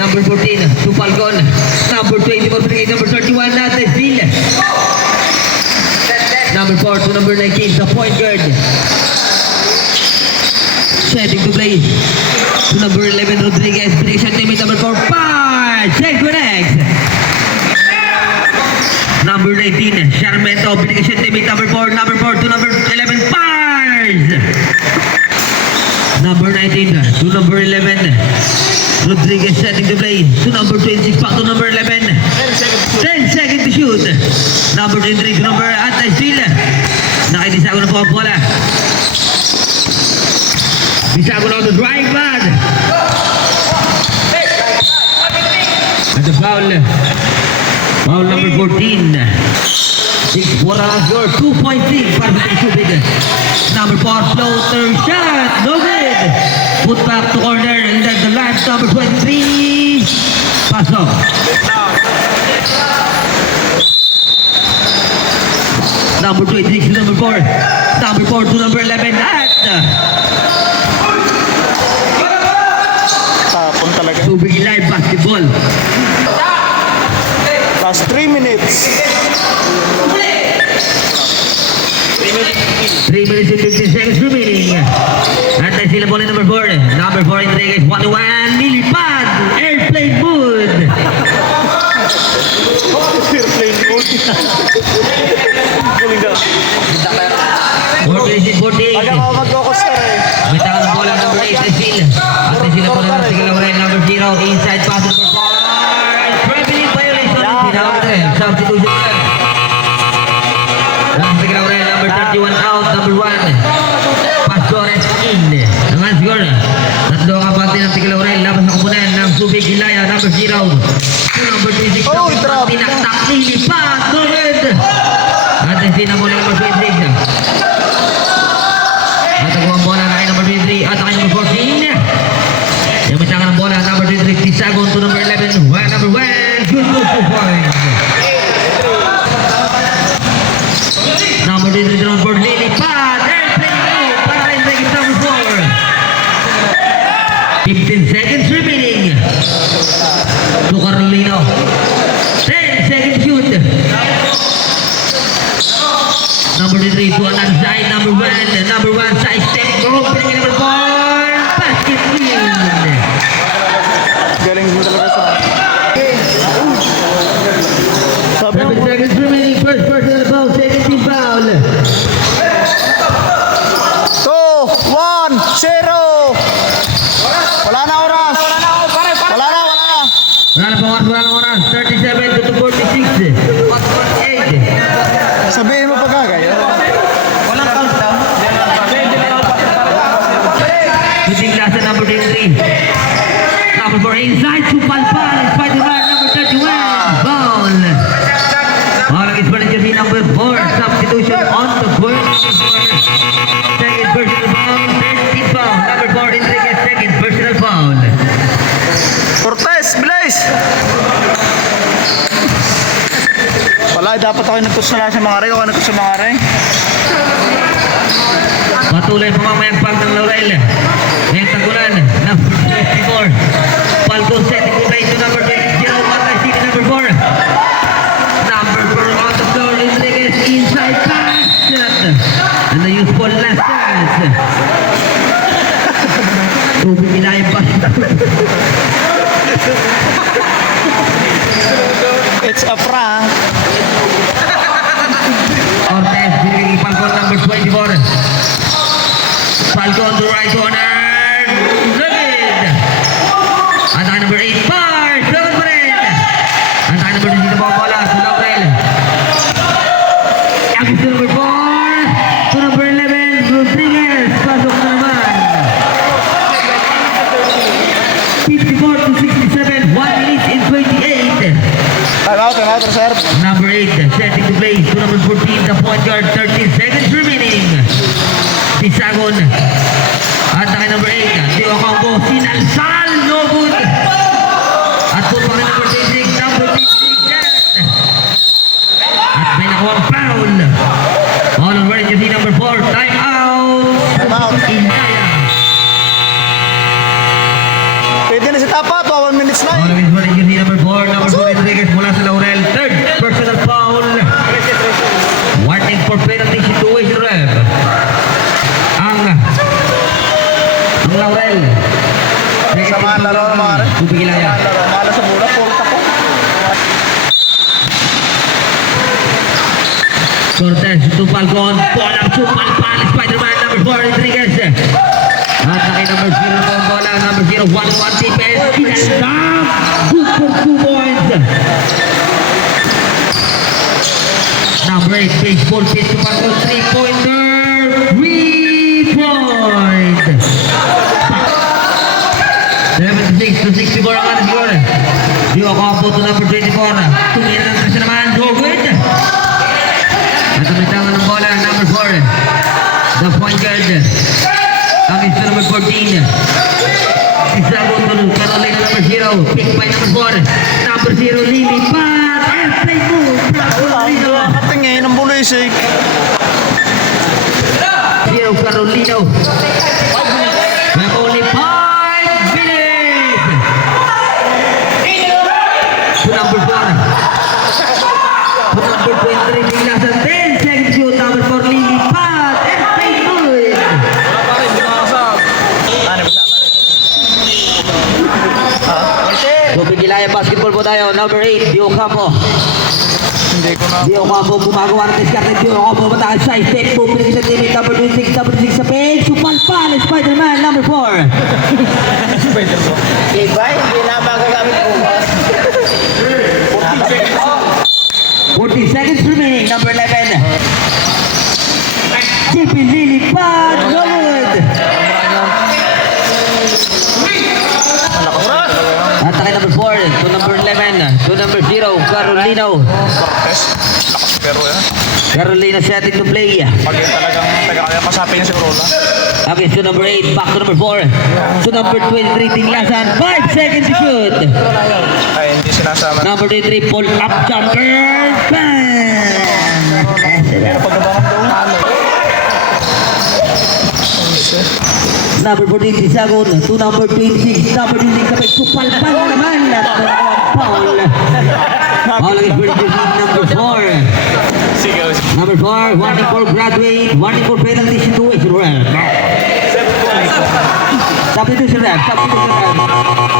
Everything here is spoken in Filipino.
Number 14 to Falcon. Number 20 for free. Number 31 natin Phil. Number 4 to number 19 the point guard. Setting to play to number 11 Rodriguez. Prediction teammate number 4 Par. Check for next. Number 19 Sharmento. Prediction teammate number 4. Number 4 to number 11 Pars. Number 19 to number 11 Rodriguez setting to play to number 26 back to number 11. 10 seconds to shoot. Number 23 to number Atay Sila. Nakitisago na po ang bola. Bisago na to drive pad. At the foul. Foul number 14. 6 for a score. 2.3 para sa shooting. Number 4 floater shot. No good. Put back to corner and then the last number 23. Pasok. Number 26 to number 4. Number 4 to number 11 at Tapon talaga. Tubig Live Basketball. Last 3 minutes. 3 minutes and 15 seconds remaining. At ay sila bola number 4. Number 4 Enriquez. 1-1. Nilipad. Airplane mood. Airplane mode. Galing na. 48. Aga ako mag-coaster eh. May takang bola number 8 ay sila. At ay sila bola ng Tigalawin number 0. Inside pass number 4. Traveling violation. Tinawag na rin. Substitution. Tigalawin number 31 out. Number 1. Pastores in. Naman score. Tatlo ang kapati ng Tigalawin. Labas na kupunan ng Subic Ilaya. Number 0. Number 26. Oh, drop. Tinaktak. Nilipad. No good. At ay sila bola number 26. At ang bola na kay number 23 at kay number 14. Yung matangan ng bola number 23 Tisagon to number 11. Number 1. Good move for points. Number 23 number Lilipad. Airplane move para kay Enriquez number 4. 15 seconds remaining. To Carolino. 10 seconds shoot. Number 3 to another side. Number 1. Number 1 side step. Opening number 4. Basket win. Galing mo talaga sa... Sabi 7 mo, seconds remaining. First personal foul. Second team foul. 2, 1, 0. Wala na oras. Wala na. Wala na pang oras. Wala na oras. 37 to 46. 1.8. Sabihin mo pagkagayo. Walang countdown. Shooting class at number 23. Number 4 inside to Palpal. Spider-Man number 31. Ball. All is for the number 4. Substitution on the board. Second personal foul. Third team foul. Number 4 Enriquez. Second personal foul. Cortez, bilis! Wala, dapat ako nagtusala sa mga rin. Ako nagtusala sa mga rin. Patuloy pamamayagpag ng Laurel. Ngayong tagulan. Number 54. Falcon setting to play to number 20. Matay City number 4. Number 4 on the floor. Enriquez inside pass. And the useful last chance. Tubig nila yung basketball. It's a prank. Ortez, binigay Falcon number 24. Falcon to right corner. Good. Atake number 8. Bars. Logan pa rin. Atake number 9 na bola sa Laurel. Agis to number 4. To number 11. Rodriguez. Pasok na naman. 54 to 67. 1 minute and 28. Time out, reserve. Number 8, setting to play to number 14, the point guard, 13 seconds remaining. Tisagon. At kay number 8, Teo Cambo, sinalsal, no good. At po pa kay number 26, number 26, Jet. At may nakuwang foul. All on ready to see number 4, time out. Time out. Inaya. Pwede na si Tap. pa, 12 minutes na All eh. of his running jersey number 4, number 4 Rodriguez mula sa Laurel. Third personal foul. Warning for penalty situation ref. Ang Laurel. Samahan laro, mga re. Tupigilan niya. Samahan laro. Mala sa bola, puro tako. Cortez to Falcon. Bola to Palpal. Spider-Man number 4 Rodriguez. At nakay number 0 po ang bola. Number 0, 1-1 TPS. Kinaldam. Good for 2 points. Number 8, baseball pitch to Falcon. 3-pointer. 3-point. 76 to 64 ang ating score. Dio Campo to number 24. Tumira ng kasi naman. Go good. At ang bitangan ng bola, number 4. The point guard. Ang isa number 14. Isago to Carolina number 0. Pick by number 4. Number 0, Lily Pat. And play move. Carolina. Katingin ang bulisik. 0 Carolina. We have only 5 minutes. To number 4. To number 23, Biglasan. 10 seconds shoot. Number 4, Lily Pat. And play good. So, Bigilaya basketball po tayo. Number 8, Dio Campo. Hindi ko na. Dio Campo gumagawa ng diskarte. Dio Campo matakas side step. Pupilig sa teammate. Number 26, number 6 sa page. Supalpal, Spider-Man, number 4. Iba, hindi na magagamit ko. 40 seconds remaining. Number 11. JP Lilipad, Longwood. At nakay number 4 to number 11 to number 0, Carolino. Cortez. Lakas pero yan. Carolina setting to play. Pag yun talagang taga-kaya pasapin niya si Rola. Okay, to number 8, back to number 4. To number 23, Tinglasan. 5 seconds to shoot. Ay, hindi sinasama. Number 23, pull up jumper. Bam! Pero pagkabang daw. Number 14, Tisagon. To number 26, number 26, sabay supalpal naman. At foul. Foul against British number 4. Sige. Number 4, warning for graduate, warning for penalty situation ref. Substitution ref, substitution ref.